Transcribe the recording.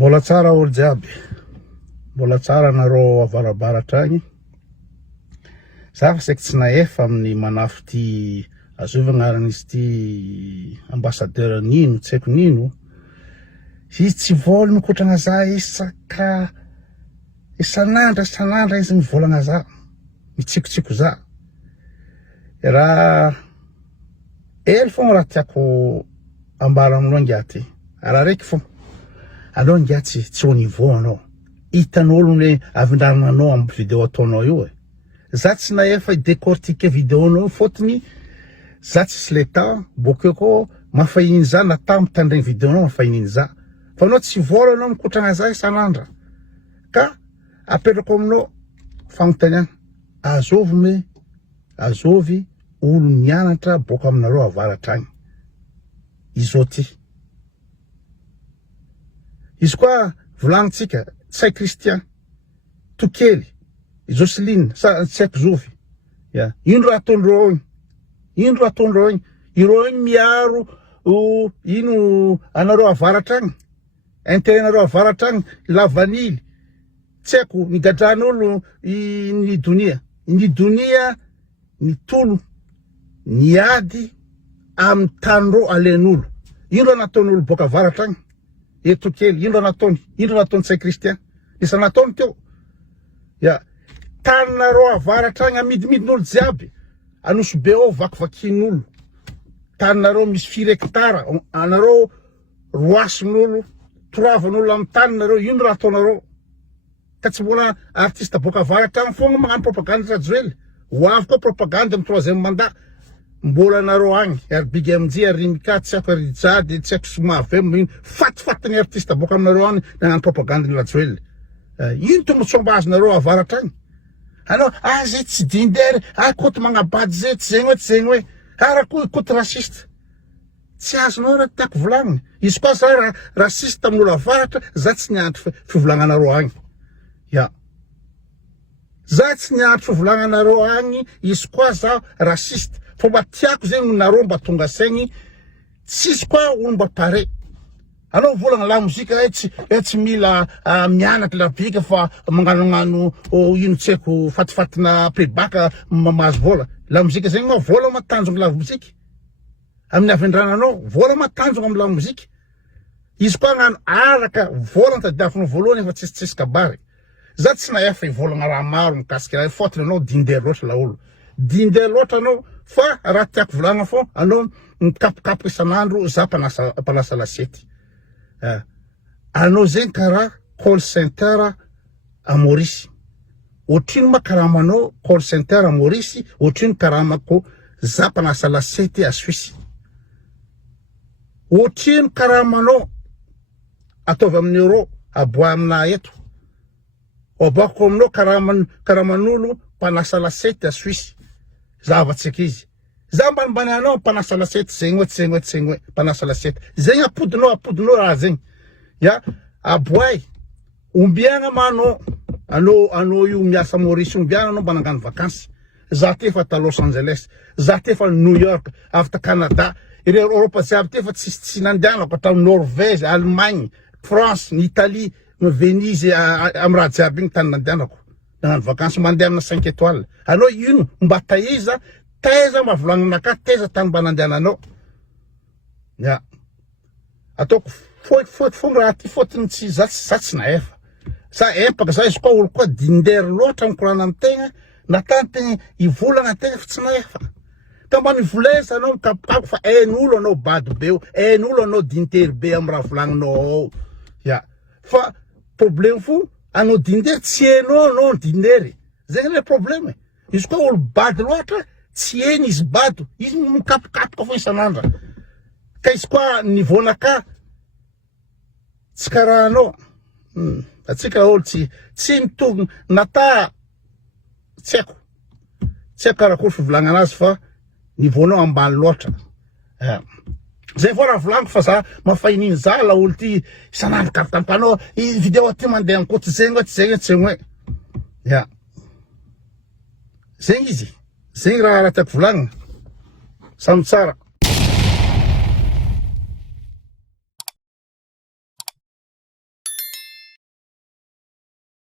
Mbola tsara olo jiaby. Mbola tsara nareo avarabaratra agny. Zafa saky tsy naefa amin'ny manafo ty azovy agnaran'izy ty ambassadeur nino, tsy haiko nino. Izy tsy vola mikotrana za isaka isanandra izy mivolagna za. Mitsikotsiko za. Raha elo fogna raha tiako ambara aminao angiaty. Raha raiky fogna. Anao angiaty tsy au niveau anao. Hitan'olo ne avindarana anao amin'ny vidéo ataonao io e. Za tsy naefa décortiquer vidéo anao fotony za tsy le temps bokeo ko mafahiny za natao mitandregny vidéo anao mafahiny za. Fa anao tsy vola anao mikotrana za isanandra. Ka apetrako aminao fagnontaniana. Azovy olo nianatra boka aminareo avaratra agny. Izao ty. Izy koa volagnintsika Tsay Christian, Tokely, Joseline, Tsaiky Zovy. Ya, ino raha ataondreo igny? Ino raha ataondreo igny? Ireo igny miaro ino anareo avaratra agny? Intérêt-nareo avaratra agny lavanily. Tsaiky nigadran'olo ny donia. Ny donia ny tolo niady amin'ny tanindreo alen'olo. Ino raha nataon'olo boka avaratra agny? Eto kely, ino raha nataony Tsay Christian? Isa nataony teo. Ya, taninareo avaratra agny amidimidin'olo jiaby. Anoso be ao vakivakin'olo. Taninareo misy 4 hectara, anareo roasin'olo, toravan'olo amin'ny taninareo, ino raha ataonareo? Ka tsy mbola artiste boka avaratra agny fogna magnano propagande Rajoely. Hoavy koa propagande amin'ny 3e mandat. Mbola nareo agny, Big MJ, Rimika, tsy haiko Rijady, tsy haiko Somavem, fatifatiny artiste boka aminareo agny nagnano propagande ny Rajoely. Ino tombotsoa azonareo avaratra agny? Anao, zay tsy dindery, koty magnabady zay, tsy zegny hoe, raha koty rasiste. Tsy azonao raha tiako volagniny. Izy koa za rasiste amin'olo avaratra, za tsy niantry fivolagnanareo agny. Ya. Za tsy niantry fivolagnanareo agny, izy koa za rasiste. Fa mba tiako zegny nareo mba tonga saigny, tsisy koa olo mba pare. Anao volagna la mozika tsy mila mianatra la bika fa magnano ino tsy haiko fatifatina prebaka mahazo vola. La mozika zegny ma vola matanjona la mozika. Amin'ny avindrananao, vola matanjona amin'ny la mozika. Izy koa ngano araka vola tadiavinao voalohany efa tsisy kabary. Za tsy naefa ivolagna raha maro mikasika raha fotony anao dindery loatra la olo. Dindery loatra anao fa raha tiako volagna fô anao mikapokapoka isanandro za mpanasa lasiety. Anao zegny karaha call center à Maurice. Otrino ma karamanao call center à Maurice, otrino karamako za mpanasa lasiety à Suisse. Otrino karamanao ataovy amin'ny euro aboa amina eto. Obako aminao karamanolo mpanasa lasiety à Suisse. Zavatsika izy. Za mbanimbany anao mpanasa lasiety zegny hoe mpanasa lasiety. Zegny apodinao raha zegny. Ya, aboay. Ombiagna ma anao io miasa Maurice ombiagna anao mba nangano vakansy. Za tefa ta Los Angeles, za tefa New York, avy ta Canada. Ireo Europa jiaby tefa tsy nandehanako ta Norvège, Allemagne, France, Italie, Venise amin'ny raha jiaby igny tany nandehanako. Nagnano vakansy mandeha amina 5 étoiles. Anao ino mba taiza mba volagninaka taiza tany mba nandehananao. Ya. Ataoko foy raha ty fotony tsy za tsy naefa. Sa empaka za izy koa olo koa dindery loatra mikorana amintegna, natantegna ivolagna tegna fa tsy naefa. Ka mba mivoleza anao mikapokapo fa hain'olo anao bady be, hain'olo anao dintery be amin'ny raha volagninao ao. Ya. Fa problème fo anao dindery tsy hainao anao dindery. Zegny le problème. Izy koa olo bady loatra tsy hainy izy bado, izy mikapokapoka fo isanandra. Ka izy koa nivonaka tsy karaha anao. Atsika olo tsy mitogno nata tsy haiko karakory fivolagna azy fa nivonao ambany loatra. Zay vao raha volagnico fa za mafahininy za la olo ty isanandro karatampanao vidéo ty mandeha ankoty zegny hoe. Ya. Zegny izy. Zegny raha tiako volagna. Samy tsara.